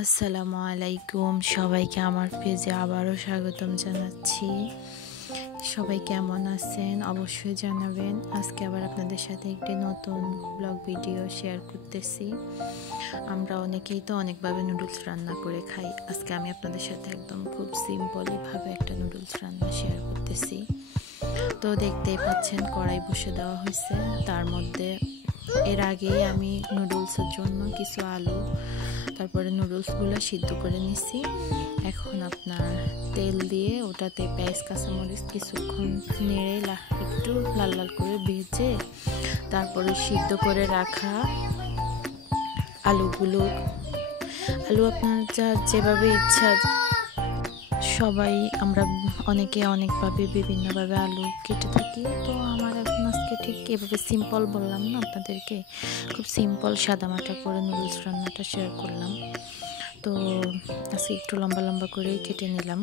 আসসালামু আলাইকুম, সবাইকে আমার পেজে আবারও স্বাগতম জানাচ্ছি। সবাই কেমন আছেন অবশ্যই জানাবেন। আজকে আবার আপনাদের সাথে একটি নতুন ব্লগ ভিডিও শেয়ার করতেছি। আমরা অনেকেই তো অনেকভাবে নুডলস রান্না করে খাই। আজকে আমি আপনাদের সাথে একদম খুব সিম্পলিভাবে একটা নুডলস রান্না শেয়ার করতেছি। তো দেখতেই পাচ্ছেন কড়াই বসে দেওয়া হয়েছে, তার মধ্যে এর আগেই আমি নুডলসের জন্য কিছু আলু তারপরে নুডলসগুলো সিদ্ধ করে নিছি। এখন আপনার তেল দিয়ে ওটাতে পেঁয়াজ কাঁচামরিচ কিছুক্ষণ নেড়ে একটু লাল লাল করে ভেজে তারপরে সিদ্ধ করে রাখা আলু আপনার যার যেভাবে ইচ্ছা, সবাই আমরা অনেকে অনেকভাবে বিভিন্নভাবে আলু কেটে থাকি। তো আমার এখন আজকে ঠিক এভাবে সিম্পল বললাম না আপনাদেরকে, খুব সিম্পল সাদামাটা করে নুডলস রান্নাটা শেয়ার করলাম। তো আজকে একটু লম্বা লম্বা করে কেটে নিলাম।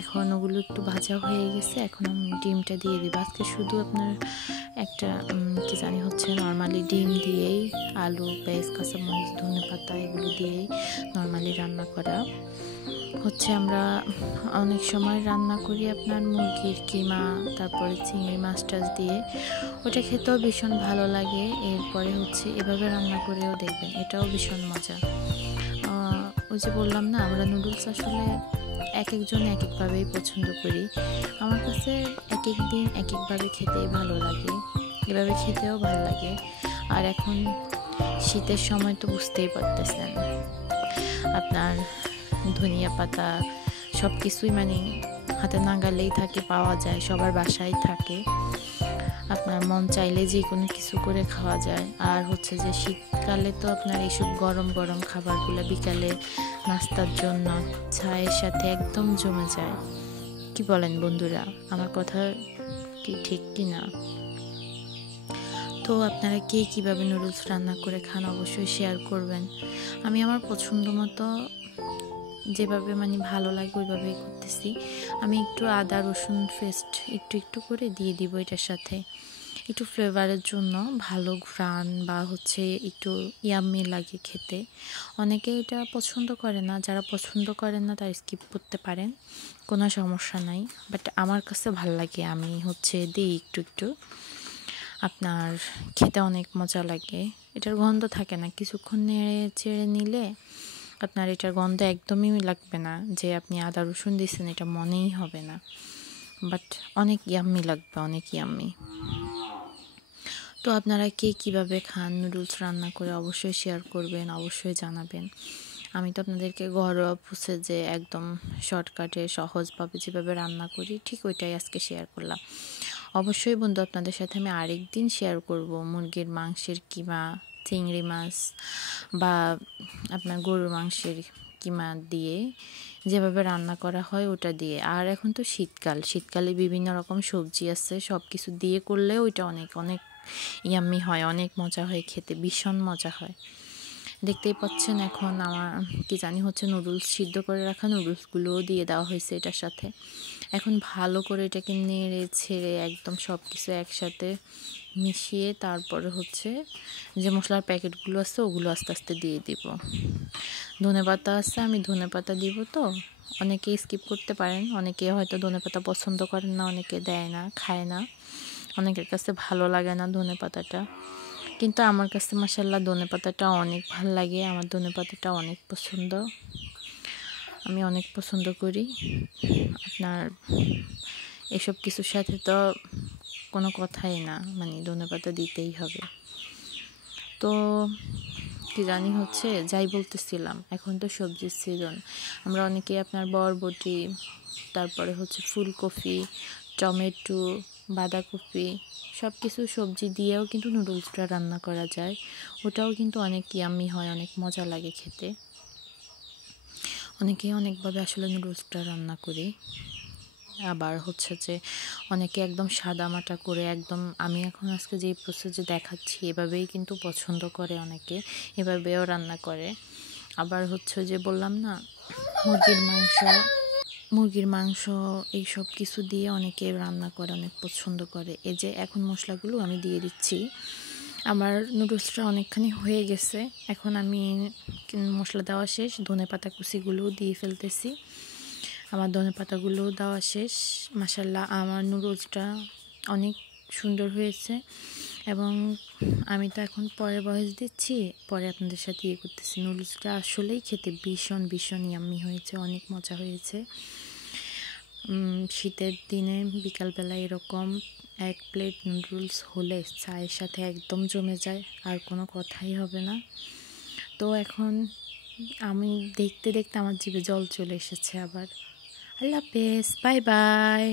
এখন ওগুলো একটু ভাজা হয়ে গেছে, এখন আমি ডিমটা দিয়ে দিব। আজকে শুধু আপনার একটা কি জানি হচ্ছে নর্মালি ডিম দিয়েই আলু পেঁয়াজ কাঁচামরিচ ধনেপাতা এগুলো দিয়েই নর্মালি রান্না করা হচ্ছে। আমরা অনেক সময় রান্না করি আপনার মুরগির কিমা, তারপরে চিংড়ি মাছ টাছ দিয়ে, ওটা খেতেও ভীষণ ভালো লাগে। এরপরে হচ্ছে এভাবে রান্না করেও দেখবেন, এটাও ভীষণ মজা। ওই যে বললাম না, আমরা নুডলস আসলে এক একজন এক একভাবেই পছন্দ করি। আমার কাছে এক এক দিন এক একভাবে খেতেই ভালো লাগে, এভাবে খেতেও ভালো লাগে। আর এখন শীতের সময় তো বুঝতেই পারতেছেন, আপনার ধনিয়া পাতা সব কিছুই মানে হাতে নাগালেই থাকে, পাওয়া যায়, সবার বাসায় থাকে। আপনার মন চাইলে যে কোনো কিছু করে খাওয়া যায়। আর হচ্ছে যে শীতকালে তো আপনার এইসব গরম গরম খাবারগুলো বিকালে নাস্তার জন্য চায়ের সাথে একদম জমে যায়। কি বলেন বন্ধুরা, আমার কথা কি ঠিক কি না? তো আপনারা কে কীভাবে নুডলস রান্না করে খান অবশ্যই শেয়ার করবেন। আমি আমার পছন্দ মতো যেভাবে মানে ভালো লাগে ওইভাবেই করতেছি। আমি একটু আদা রসুন পেস্ট একটু করে দিয়ে দিব এটার সাথে, একটু ফ্লেভারের জন্য, ভালো ঘ্রাণ বা হচ্ছে একটু ইয়াম্মি লাগে খেতে। অনেকে এটা পছন্দ করে না, যারা পছন্দ করেন না তারা স্কিপ করতে পারেন, কোনো সমস্যা নাই। বাট আমার কাছে ভালো লাগে, আমি হচ্ছে দিই একটু। আপনার খেতে অনেক মজা লাগে। এটার গন্ধ থাকে না, কিছুক্ষণ নেড়ে চেড়ে নিলে আপনার এটার গন্ধ একদমই লাগবে না যে আপনি আদা রসুন দিয়েছেন, এটা মনেই হবে না। বাট অনেক ইয়াম্মি লাগবে, অনেক ইয়াম্মি। তো আপনারা কে কীভাবে খান নুডলস রান্না করে অবশ্যই শেয়ার করবেন, অবশ্যই জানাবেন। আমি তো আপনাদেরকে ঘরোয়া প্রসেসে একদম শর্টকাটে সহজভাবে যেভাবে রান্না করি ঠিক ওইটাই আজকে শেয়ার করলাম। অবশ্যই বন্ধু আপনাদের সাথে আমি আরেক দিন শেয়ার করব মুরগির মাংসের কিমা, চিংড়ি মাছ বা আপনার গরুর মাংসের কিমা দিয়ে যেভাবে রান্না করা হয় ওটা দিয়ে। আর এখন তো শীতকালে বিভিন্ন রকম সবজি আছে, সব কিছু দিয়ে করলে ওইটা অনেক অনেক ইয়াম্মি হয়, অনেক মজা হয় খেতে, ভীষণ মজা হয়। দেখতেই পাচ্ছেন এখন আমার কি জানি হচ্ছে নুডলস, সিদ্ধ করে রাখা নুডলসগুলোও দিয়ে দেওয়া হয়েছে এটার সাথে। এখন ভালো করে এটাকে নেড়ে ছেড়ে একদম সব কিছু একসাথে মিশিয়ে তারপরে হচ্ছে যে মশলার প্যাকেটগুলো আছে ওগুলো আস্তে আস্তে দিয়ে দিব। ধনেপাতা আছে, আমি ধনেপাতা দিব। তো অনেকে স্কিপ করতে পারেন, অনেকে হয়তো ধনেপাতা পছন্দ করেন না, অনেকে দেয় না, খায় না, অনেকের কাছে ভালো লাগে না ধনেপাতাটা। কিন্তু আমার কাছে মাশাআল্লাহ ধনেপাতাটা অনেক ভালো লাগে, আমার ধনেপাতাটা অনেক পছন্দ, আমি অনেক পছন্দ করি। আপনার এসব কিছুর সাথে তো কোনো কথাই না, মানে ধনেপাতা দিতেই হবে। তো কি জানি হচ্ছে যাই বলতেছিলাম, এখন তো সবজির সিজন। আমরা অনেকেই আপনার বরবটি, তারপরে হচ্ছে ফুলকপি, টমেটো, বাঁধাকপি সব কিছু সবজি দিয়েও কিন্তু নুডলসটা রান্না করা যায়। ওটাও কিন্তু অনেক ইয়াম্মি হয়, অনেক মজা লাগে খেতে। অনেকেই অনেকভাবে আসলে নুডলসটা রান্না করি। আবার হচ্ছে যে অনেকে একদম সাদামাটা করে একদম, আমি এখন আজকে যে প্রসেসে দেখাচ্ছি এভাবেই কিন্তু পছন্দ করে, অনেকে এভাবেও রান্না করে। আবার হচ্ছে যে বললাম না, মুরগির মাংস এই সব কিছু দিয়ে অনেকে রান্না করে, অনেক পছন্দ করে। এই যে এখন মশলাগুলো আমি দিয়ে দিচ্ছি, আমার নুডলসটা অনেকখানি হয়ে গেছে। এখন আমি মশলা দেওয়া শেষ, ধনেপাতা কুচিগুলো দিয়ে ফেলতেছি। আমার ধনেপাতাগুলো দেওয়া শেষ। মাশাআল্লাহ আমার নুডলসটা অনেক সুন্দর হয়েছে এবং আমি তো এখন পরে ভয়েস দিচ্ছি, পরে আপনাদের সাথে করতেছি। নুডলসটা আসলেই খেতে ভীষণ ভীষণ ইয়াম্মি হয়েছে, অনেক মজা হয়েছে। শীতের দিনে বিকালবেলা এরকম এক প্লেট নুডলস হলে চায়ের সাথে একদম জমে যায়, আর কোনো কথাই হবে না। তো এখন আমি দেখতে দেখতে আমার জিভে জল চলে এসেছে আবার। আল্লাহ হাফেজ, বাই বাই।